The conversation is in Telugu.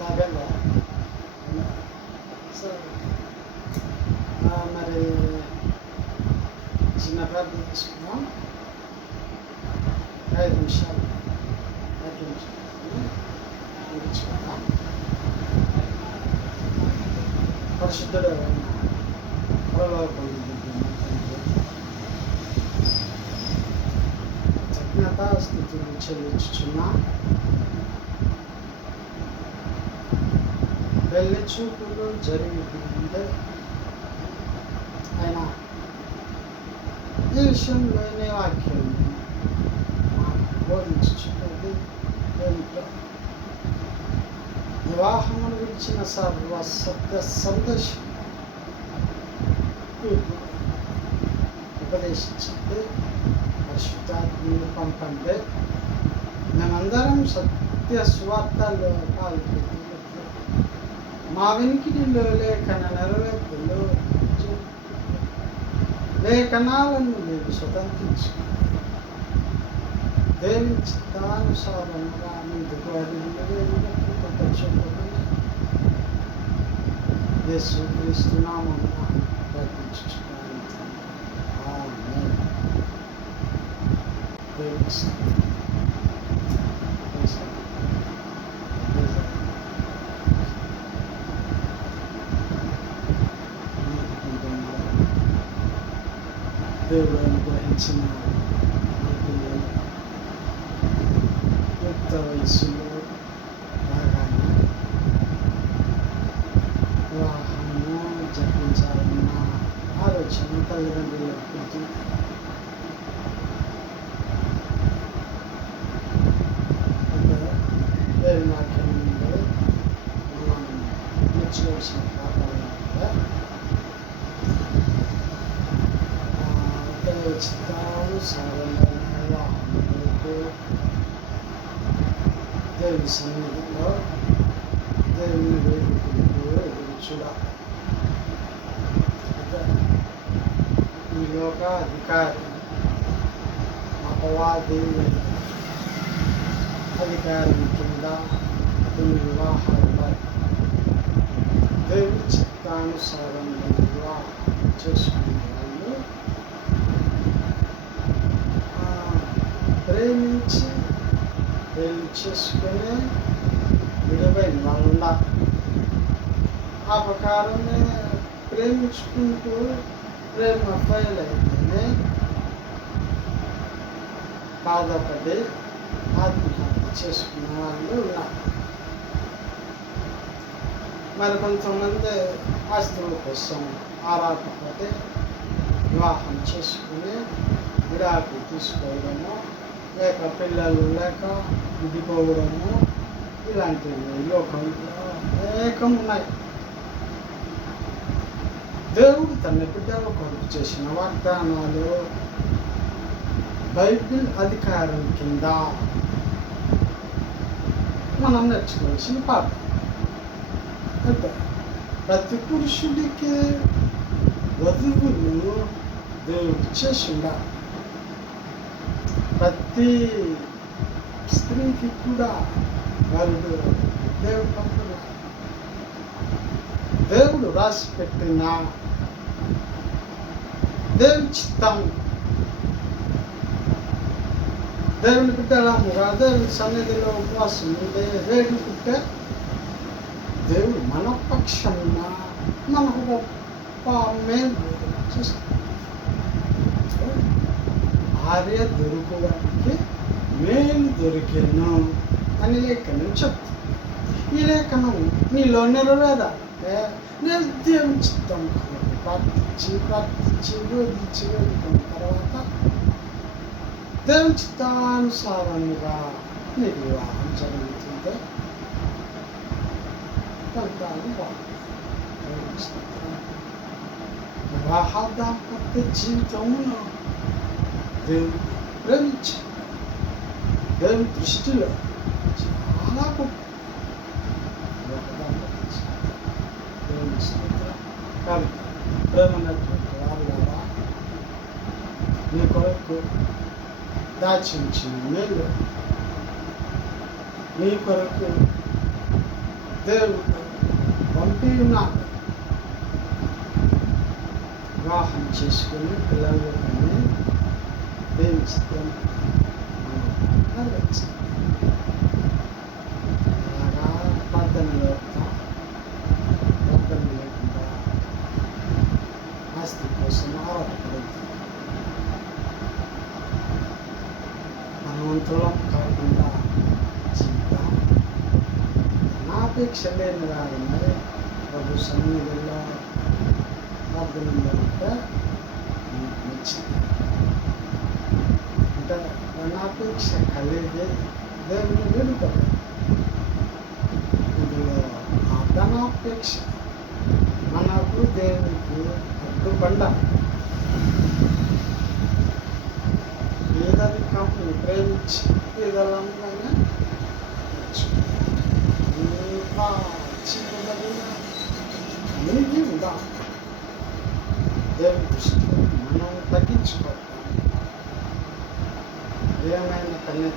దాగంగా సో మరి చిన్న ప్రార్థన చేసుకుందాం. 5 నిమిషాలు ముగించుకుందాం. పరిశుద్ధుడు కృతజ్ఞతా స్థితిని చెల్లించుచున్నా. వెళ్ళి చూపులు జరిగింది ఆయన ఈ విషయంలోనే వాక్యం బోధించుచున్నది ఏమిటో వివాహమును గురించిన సర్వ సత్య సందేశం ఉపదేశించింది. పరిశుద్ధాత్మను పంపండి, మేమందరం సత్య స్వార్థాల్లో పాల్గొంటున్నాం. మా వినికిడిలో లేఖన నెరవేర్పులు లేఖనాలను మీరు స్వతంత్రించు. దేవుని చిత్తానుసారంగా ముందుకు యేసు క్రీస్తు నామమున ప్రార్థించుచున్నాను. ఆమేన్. దేవుని స్తోత్రం. దేవుడు అనుగ్రహించిన యుక్త వయసులో రాగానే వివాహము జరిపించాలన్న ఆలోచన తల్లిదండ్రులకు పుట్టింది. దేవుని వాక్యం నుండి మనం నేర్చుకోవాల్సిన పాఠాలు చిత్తానుసారమైన వివాహములకు దేవుని సన్నిధిలో దేవుని వేడుకలకు ఎదురుచూడాలి. ఈ లోక అధికారి అపవాది అధికారం కింద కొన్ని వివాహాలు దేవుని చిత్తానుసారంగా వివాహం చేసుకునే వాళ్ళు ప్రేమించి పెళ్లి చేసుకునే విలువైన వాళ్ళు ఉన్నారు. ఆ ప్రకారమే ప్రేమించుకుంటూ ప్రేమ ఫెయిల్ అయితేనే బాధపడి ఆత్మహత్య చేసుకున్న వాళ్ళు ఉన్నారు. మరి కొంతమంది ఆస్తుల కోసం ఆరాటపడి వివాహం చేసుకుని విడాకులు తీసుకోవడము, లేక పిల్లలు లేక విడిపోవడము, ఇలాంటివి లోకంలో అనేకం ఉన్నాయి. దేవుడు తన బిడ్డల కొరకు చేసిన వాగ్దానాలు బైబిల్ అధికారం కింద మనం నేర్చుకోవాల్సిన పాఠం. అంటే ప్రతి పురుషుడికి వధువును దేవుడు చేసి ఉండాలి. ప్రతి స్త్రీకి కూడా వరుడు దేవుడు పంపున్నాడు. దేవుడు రాసి పెట్టిన దేవుని చిత్తం దేవుని బిడ్డలముగా దేవుని సన్నిధిలో ఉపవాసం ఉండే వేడుకుంటే దేవుడు మన పక్షమున మనకు గొప్ప మేలు చేస్తాడు. భార్య దొరకడానికి మేలు దొరికెను అని లేఖనం చెప్తుంది. ఈ లేఖనం నీలో నెరవేరాలంటే నేను దేవుని చిత్తం ప్రార్థించి వేడుకున్న తర్వాత దేవుని చిత్తానుసారంగా నీకు వివాహం జరుగుతుంది. వివాహ దాంపత్య జీవితమును దేవుడు ప్రేమించి దేవుని దృష్టిలో చాలా గొప్ప దేవుని స్తోత్రం. కానీ ప్రేమనటువంటి వారు ద్వారా నీ కొరకు దాచించిన మేలు నీ కొరకు దేవుడు పంపి ఉన్నాడు. వివాహం చేసుకుని పిల్లలు కానీ ప్రేమిస్తాం అలాగా ప్రార్థన లేకుండా ఆస్తి కోసం ఆరాటపడుతుంది. మనవంతులం కాకుండా జీవితం అనాపేక్ష లేని రాగానే ప్రభు సన్నిధిలో ప్రార్థన జరిగితే నచ్చింది. అంటే అనాపేక్ష కలిగి దేవుని విడుతాడు. ఇందులో ఆ ధనాపేక్ష మనకు దేవునికి అడ్డుబండ. పేదరికంని ప్రేమించి పేదలంగానే ఇంకా చిన్నదిగా నీది ఉందా దేవుని దృష్టిలో మనం తగ్గించుకోవాలి. ఏమైనా కానీ